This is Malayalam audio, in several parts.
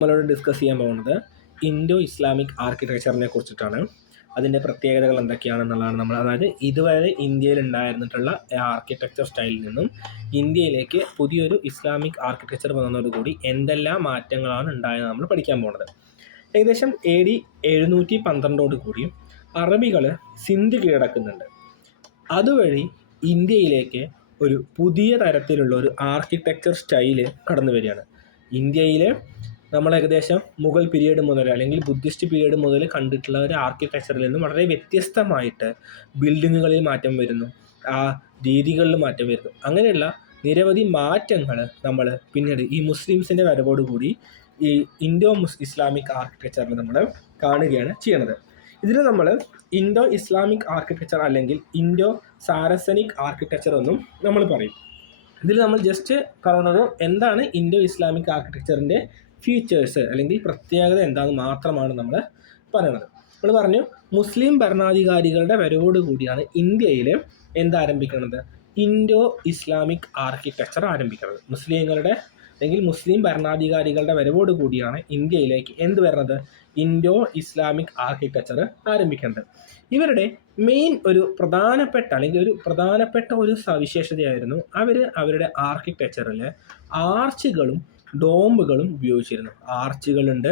നമ്മളോട് ഡിസ്കസ് ചെയ്യാൻ പോകുന്നത് ഇൻഡോ ഇസ്ലാമിക് ആർക്കിടെക്ചറിനെ കുറിച്ചിട്ടാണ്. അതിൻ്റെ പ്രത്യേകതകൾ എന്തൊക്കെയാണെന്നുള്ളതാണ് നമ്മൾ, അതായത് ഇതുവരെ ഇന്ത്യയിൽ ഉണ്ടായിരുന്നിട്ടുള്ള ആർക്കിടെക്ചർ സ്റ്റൈലിൽ നിന്നും ഇന്ത്യയിലേക്ക് പുതിയൊരു ഇസ്ലാമിക് ആർക്കിടെക്ചർ വന്നതോടുകൂടി എന്തെല്ലാം മാറ്റങ്ങളാണ് ഉണ്ടായതെന്ന് നമ്മൾ പഠിക്കാൻ പോകുന്നത്. ഏകദേശം AD 712 കൂടി അറബികൾ സിന്ധ് കീഴടക്കുന്നുണ്ട്. അതുവഴി ഇന്ത്യയിലേക്ക് ഒരു പുതിയ തരത്തിലുള്ള ഒരു ആർക്കിടെക്ചർ സ്റ്റൈല് കടന്നു വരികയാണ്. ഇന്ത്യയിൽ നമ്മൾ ഏകദേശം മുഗൾ പീരീഡ് മുതൽ അല്ലെങ്കിൽ ബുദ്ധിസ്റ്റ് പീരീഡ് മുതൽ കണ്ടിട്ടുള്ള ഒരു ആർക്കിടെക്ചറിൽ നിന്നും വളരെ വ്യത്യസ്തമായിട്ട് ബിൽഡിങ്ങുകളിൽ മാറ്റം വരുന്നു, ആ രീതികളിൽ മാറ്റം വരുന്നു. അങ്ങനെയുള്ള നിരവധി മാറ്റങ്ങൾ നമ്മൾ പിന്നീട് ഈ മുസ്ലിംസിൻ്റെ വരവോടുകൂടി ഈ ഇൻഡോ ഇസ്ലാമിക് ആർക്കിടെക്ചറിൽ നമ്മൾ കാണുകയാണ് ചെയ്യുന്നത്. ഇതിന് നമ്മൾ ഇൻഡോ ഇസ്ലാമിക് ആർക്കിടെക്ചർ അല്ലെങ്കിൽ ഇൻഡോ സാരസനിക് ആർക്കിടെക്ചർ എന്നും നമ്മൾ പറയും. ഇതിൽ നമ്മൾ ജസ്റ്റ് പറയുന്നത് എന്താണ് ഇൻഡോ ഇസ്ലാമിക് ആർക്കിടെക്ചറിൻ്റെ ഫീച്ചേഴ്സ് അല്ലെങ്കിൽ പ്രത്യേകത എന്താണെന്ന് മാത്രമാണ് നമ്മൾ പറയുന്നത്. നമ്മൾ പറഞ്ഞു, മുസ്ലിം ഭരണാധികാരികളുടെ വരവോട് കൂടിയാണ് ഇന്ത്യയിൽ എന്താരംഭിക്കുന്നത്, ഇൻഡോ ഇസ്ലാമിക് ആർക്കിടെക്ചർ ആരംഭിക്കുന്നത്. മുസ്ലിങ്ങളുടെ അല്ലെങ്കിൽ മുസ്ലിം ഭരണാധികാരികളുടെ വരവോട് കൂടിയാണ് ഇന്ത്യയിലേക്ക് എന്ത് വരുന്നത്, ഇൻഡോ ഇസ്ലാമിക് ആർക്കിടെക്ചർ ആരംഭിക്കുന്നത്. ഇവരുടെ മെയിൻ ഒരു പ്രധാനപ്പെട്ട ഒരു സവിശേഷതയായിരുന്നു അവരുടെ ആർക്കിടെക്ചറിൽ ആർച്ചുകളും ഡോംബുകളും ഉപയോഗിച്ചിരുന്നു. ആർച്ചുകളുണ്ട്,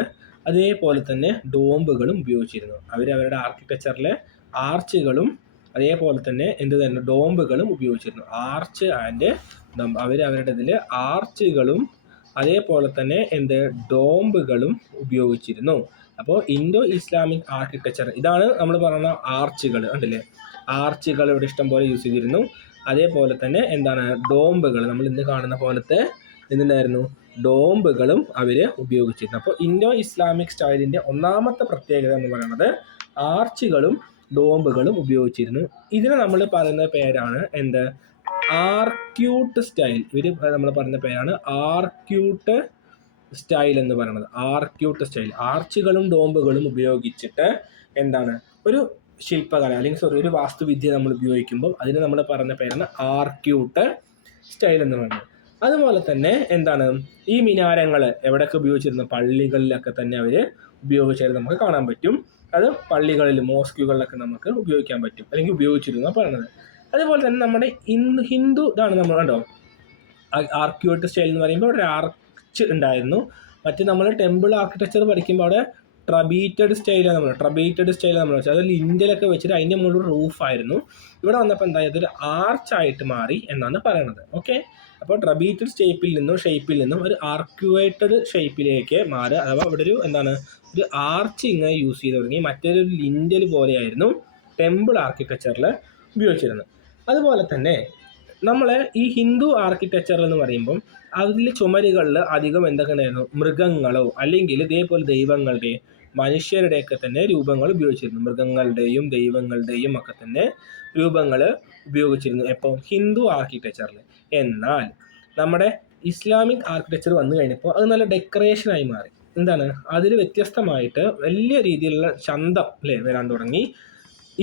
അതേപോലെ തന്നെ ഡോംബുകളും ഉപയോഗിച്ചിരുന്നു. അവരുടെ ആർക്കിടെക്ചറിൽ ആർച്ചുകളും അതേപോലെ തന്നെ ഡോംബുകളും ഉപയോഗിച്ചിരുന്നു. ആർച്ച് ആൻഡ് അവരുടെ ഇതിൽ ആർച്ചുകളും അതേപോലെ തന്നെ ഡോംബുകളും ഉപയോഗിച്ചിരുന്നു. അപ്പോൾ ഇൻഡോ ഇസ്ലാമിക് ആർക്കിടെക്ചർ ഇതാണ് നമ്മൾ പറയുന്ന ആർച്ചുകൾ കണ്ടില്ലേ. ആർച്ചുകൾ ഇവിടെ ഇഷ്ടം പോലെ യൂസ് ചെയ്തിരുന്നു. അതേപോലെ തന്നെ ഡോംബുകൾ നമ്മൾ ഇന്ന് കാണുന്ന പോലത്തെ ഡോംബുകളും അവർ ഉപയോഗിച്ചിരുന്നു. അപ്പോൾ ഇൻഡോ ഇസ്ലാമിക് സ്റ്റൈലിൻ്റെ ഒന്നാമത്തെ പ്രത്യേകത എന്ന് പറയുന്നത് ആർച്ചുകളും ഡോംബുകളും ഉപയോഗിച്ചിരുന്നു. ഇതിനെ നമ്മൾ പറയുന്ന പേരാണ് ആർക്യൂട്ട് സ്റ്റൈൽ. നമ്മൾ പറയുന്ന പേരാണ് ആർക്യൂട്ട് സ്റ്റൈൽ എന്ന് പറയുന്നത്. ആർക്യൂട്ട് സ്റ്റൈൽ, ആർച്ചുകളും ഡോംബുകളും ഉപയോഗിച്ചിട്ട് ഒരു ശില്പകല അല്ലെങ്കിൽ ഒരു വാസ്തുവിദ്യ നമ്മൾ ഉപയോഗിക്കുമ്പോൾ അതിന് നമ്മൾ പറയുന്ന പേരാണ് ആർക്യൂട്ട് സ്റ്റൈൽ എന്ന് പറയുന്നത്. അതുപോലെ തന്നെ ഈ മിനാരങ്ങൾ എവിടെയൊക്കെ ഉപയോഗിച്ചിരുന്നു, പള്ളികളിലൊക്കെ തന്നെ അവർ ഉപയോഗിച്ചായിരുന്നു നമുക്ക് കാണാൻ പറ്റും. അത് പള്ളികളിൽ മോസ്കുകളിലൊക്കെ നമുക്ക് ഉപയോഗിക്കാൻ പറ്റും അല്ലെങ്കിൽ ഉപയോഗിച്ചിരുന്നു പറയുന്നത്. അതുപോലെ തന്നെ നമ്മുടെ ഹിന്ദു ഇതാണ് നമ്മൾ കണ്ടോ, ആർക്യൂട്ട് സ്റ്റൈൽ എന്ന് പറയുമ്പോൾ ഒരു ആർച്ച് ഉണ്ടായിരുന്നു. മറ്റ് നമ്മൾ ടെമ്പിൾ ആർക്കിടെക്ചർ പഠിക്കുമ്പോൾ അവിടെ ട്രബീറ്റഡ് സ്റ്റൈലാണ് നമ്മൾ വെച്ചാൽ അത് ലിൻഡലൊക്കെ വെച്ചിട്ട് അതിൻ്റെ മുകളിൽ റൂഫായിരുന്നു. ഇവിടെ വന്നപ്പോൾ അതൊരു ആർച്ചായിട്ട് മാറി എന്നാണ് പറയണത്. ഓക്കെ, അപ്പോൾ ട്രബീറ്റഡ് ഷേപ്പിൽ നിന്നും ഒരു ആർക്യുവേറ്റഡ് ഷേപ്പിലേക്ക് മാറുക, അഥവാ ഇവിടെ ഒരു ആർച്ച് ഇങ്ങനെ യൂസ് ചെയ്ത് തുടങ്ങി. മറ്റൊരു ലിൻഡൽ പോലെയായിരുന്നു ടെമ്പിൾ ആർക്കിടെക്ചറിൽ ഉപയോഗിച്ചിരുന്നത്. അതുപോലെ തന്നെ നമ്മൾ ഈ ഹിന്ദു ആർക്കിടെക്ചർ എന്ന് പറയുമ്പം അതിൽ ചുമരുകളിൽ അധികം ഉണ്ടായിരുന്നു, മൃഗങ്ങളോ അല്ലെങ്കിൽ ഇതേപോലെ ദൈവങ്ങളുടെയും മനുഷ്യരുടെയൊക്കെ തന്നെ രൂപങ്ങൾ ഉപയോഗിച്ചിരുന്നു. മൃഗങ്ങളുടെയും ദൈവങ്ങളുടെയും ഒക്കെ തന്നെ രൂപങ്ങൾ ഉപയോഗിച്ചിരുന്നു എപ്പോൾ, ഹിന്ദു ആർക്കിടെക്ചറിൽ. എന്നാൽ നമ്മുടെ ഇസ്ലാമിക് ആർക്കിടെക്ചർ വന്നു കഴിഞ്ഞപ്പോൾ അത് നല്ല ഡെക്കറേഷനായി മാറി. അതിൽ വ്യത്യസ്തമായിട്ട് വലിയ രീതിയിലുള്ള ചന്തം വരാൻ തുടങ്ങി.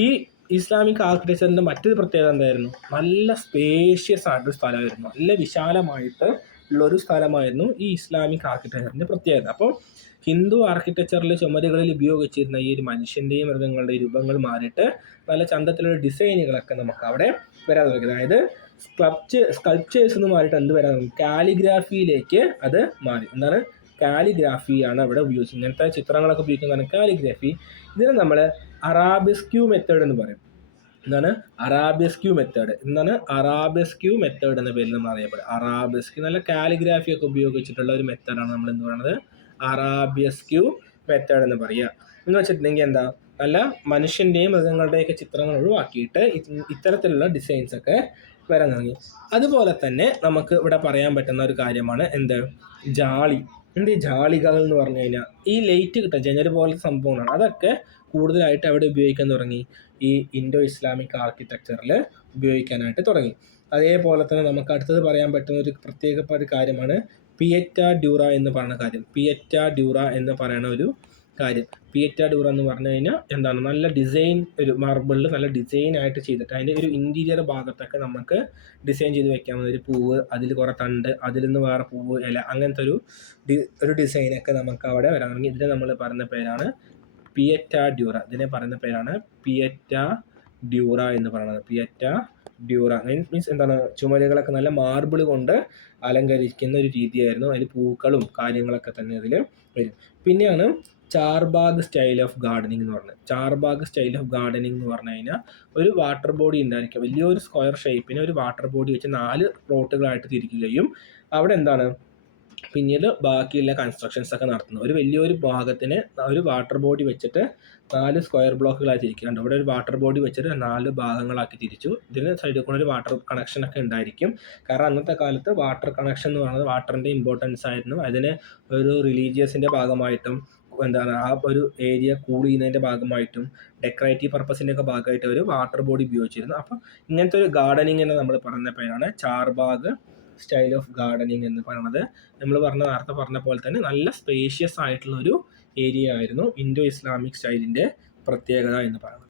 ഈ ഇസ്ലാമിക് ആർക്കിടെക്ചറിൻ്റെ മറ്റൊരു പ്രത്യേകത എന്തായിരുന്നു, നല്ല സ്പേഷ്യസ് ആയിട്ടൊരു സ്ഥലമായിരുന്നു, നല്ല വിശാലമായിട്ട് ഉള്ളൊരു സ്ഥലമായിരുന്നു ഈ ഇസ്ലാമിക് ആർക്കിടെക്ചറിൻ്റെ പ്രത്യേകത. അപ്പോൾ ഹിന്ദു ആർക്കിടെക്ചറിൽ ചുമരുകളിൽ ഉപയോഗിച്ചിരുന്ന ഈ ഒരു മനുഷ്യൻ്റെയും മൃഗങ്ങളുടെയും രൂപങ്ങൾ മാറിയിട്ട് നല്ല ചന്തത്തിലുള്ള ഡിസൈനുകളൊക്കെ നമുക്ക് അവിടെ വരാൻ തുടങ്ങി. അതായത് സ്കൾപ്ചേഴ്സ് എന്ന് മാറിയിട്ട് വരാൻ തുടങ്ങി, കാലിഗ്രാഫിയിലേക്ക് അത് മാറി. കാലിഗ്രാഫിയാണ് അവിടെ ഉപയോഗിച്ചത്. ഇങ്ങനത്തെ ചിത്രങ്ങളൊക്കെ ഉപയോഗിക്കുന്നതാണ് കാലിഗ്രാഫി. ഇതിനെ നമ്മൾ അറാബെസ്ക്യൂ മെത്തേഡ് എന്ന് പറയും. അറാബെസ്ക്യൂ മെത്തേഡ് എന്ന പേരിൽ നമ്മൾ അറിയപ്പെടും. അറാബെസ്ക്യൂ നല്ല കാലിഗ്രാഫി ഒക്കെ ഉപയോഗിച്ചിട്ടുള്ള ഒരു മെത്തേഡാണ് നമ്മൾ എന്ന് പറയുന്നത് അറാബെസ്ക്യൂ മെത്തേഡ് എന്ന് പറയുക. എന്ന് വെച്ചിട്ടുണ്ടെങ്കിൽ നല്ല മനുഷ്യൻ്റെയും മൃഗങ്ങളുടെയൊക്കെ ചിത്രങ്ങൾ ഒഴിവാക്കിയിട്ട് ഇത്തരത്തിലുള്ള ഡിസൈൻസ് ഒക്കെ വരാൻ തുടങ്ങി. അതുപോലെ തന്നെ നമുക്ക് ഇവിടെ പറയാൻ പറ്റുന്ന ഒരു കാര്യമാണ് ജാളി. ജാളികൾ എന്ന് പറഞ്ഞു കഴിഞ്ഞാൽ ഈ ലൈറ്റ് കിട്ടുക ജനല് പോലത്തെ സംഭവങ്ങളാണ്. അതൊക്കെ കൂടുതലായിട്ട് അവിടെ ഉപയോഗിക്കാൻ തുടങ്ങി, ഈ ഇൻഡോ ഇസ്ലാമിക് ആർക്കിടെക്ചറിൽ ഉപയോഗിക്കാനായിട്ട് തുടങ്ങി. അതേപോലെ തന്നെ നമുക്ക് അടുത്തത് പറയാൻ പറ്റുന്ന ഒരു പ്രത്യേക ഒരു കാര്യമാണ് പിയറ്റ ഡ്യൂറ എന്ന് പറയുന്ന കാര്യം. പിയറ്റ ഡ്യൂറ എന്ന് പറയുന്ന ഒരു കാര്യം. പിയറ്റ ഡ്യൂറ എന്ന് പറഞ്ഞു കഴിഞ്ഞാൽ എന്താണ്, നല്ല ഡിസൈൻ, ഒരു മാർബിളിൽ നല്ല ഡിസൈൻ ആയിട്ട് ചെയ്തിട്ട് അതിൻ്റെ ഒരു ഇൻറ്റീരിയർ ഭാഗത്തൊക്കെ നമുക്ക് ഡിസൈൻ ചെയ്ത് വെക്കാവുന്ന ഒരു പൂവ്, അതിൽ കുറേ തണ്ട്, അതിൽ നിന്ന് വേറെ പൂവ്, ഇല, അങ്ങനത്തെ ഒരു ഡിസൈനൊക്കെ നമുക്ക് അവിടെ വരാൻ തുടങ്ങി. ഇതിനെ നമ്മൾ പറയുന്ന പേരാണ് പിയറ്റ ഡ്യൂറ. ഇതിനെ പറയുന്ന പേരാണ് പിയറ്റ ഡ്യൂറ എന്ന് പറയുന്നത്. പിയറ്റ ഡ്യൂറ മീൻസ് എന്താണ്, ചുമരുകളൊക്കെ നല്ല മാർബിൾ കൊണ്ട് അലങ്കരിക്കുന്ന ഒരു രീതിയായിരുന്നു. അതിൽ പൂക്കളും കാര്യങ്ങളൊക്കെ തന്നെ അതിൽ വരും. പിന്നെയാണ് ചാർബാഗ് സ്റ്റൈൽ ഓഫ് ഗാർഡനിങ് എന്ന് പറയുന്നത്. ചാർബാഗ് സ്റ്റൈൽ ഓഫ് ഗാർഡനിങ് എന്ന് പറഞ്ഞു കഴിഞ്ഞാൽ ഒരു വാട്ടർ ബോഡി ഉണ്ടായിരിക്കും, വലിയൊരു സ്ക്വയർ ഷേപ്പിന് ഒരു വാട്ടർ ബോഡി വെച്ച് 4 പ്ലോട്ടുകളായിട്ട് തിരിക്കുകയും അവിടെ എന്താണ് പിന്നീട് ബാക്കിയുള്ള കൺസ്ട്രക്ഷൻസ് ഒക്കെ നടത്തുന്നത്. ഒരു വലിയൊരു ഭാഗത്തിന് ഒരു വാട്ടർ ബോഡി വെച്ചിട്ട് 4 സ്ക്വയർ ബ്ലോക്കുകളായി തിരിക്കുന്നുണ്ട്. ഇവിടെ ഒരു വാട്ടർ ബോഡി വെച്ചിട്ട് 4 ഭാഗങ്ങളാക്കി തിരിച്ചു. ഇതിന് സൈഡിൽ കൂടെ ഒരു വാട്ടർ കണക്ഷൻ ഒക്കെ ഉണ്ടായിരിക്കും. കാരണം അന്നത്തെ കാലത്ത് വാട്ടർ കണക്ഷൻ എന്ന് പറയുന്നത് വാട്ടറിൻ്റെ ഇമ്പോർട്ടൻസ് ആയിരുന്നു. അതിന് ഒരു റിലീജിയസിൻ്റെ ഭാഗമായിട്ടും എന്താണ് ആ ഒരു ഏരിയ കൂൾ ചെയ്യുന്നതിൻ്റെ ഭാഗമായിട്ടും ഡെക്കറേറ്റീവ് പർപ്പസിൻ്റെ ഒക്കെ ഭാഗമായിട്ട് ഒരു വാട്ടർ ബോഡി ഉപയോഗിച്ചിരുന്നു. അപ്പം ഇങ്ങനത്തെ ഒരു ഗാർഡനിങ്ങിനെ നമ്മൾ പറയുന്ന പേരാണ് ചാർബാഗ് സ്റ്റൈൽ ഓഫ് ഗാർഡനിങ് എന്ന് പറയുന്നത്. നമ്മൾ നേരത്തെ പറഞ്ഞ പോലെ തന്നെ നല്ല സ്പേഷ്യസ് ആയിട്ടുള്ള ഒരു ഏരിയ ആയിരുന്നു ഇൻഡോ ഇസ്ലാമിക് സ്റ്റൈലിൻ്റെ പ്രത്യേകത എന്ന് പറയുന്നത്.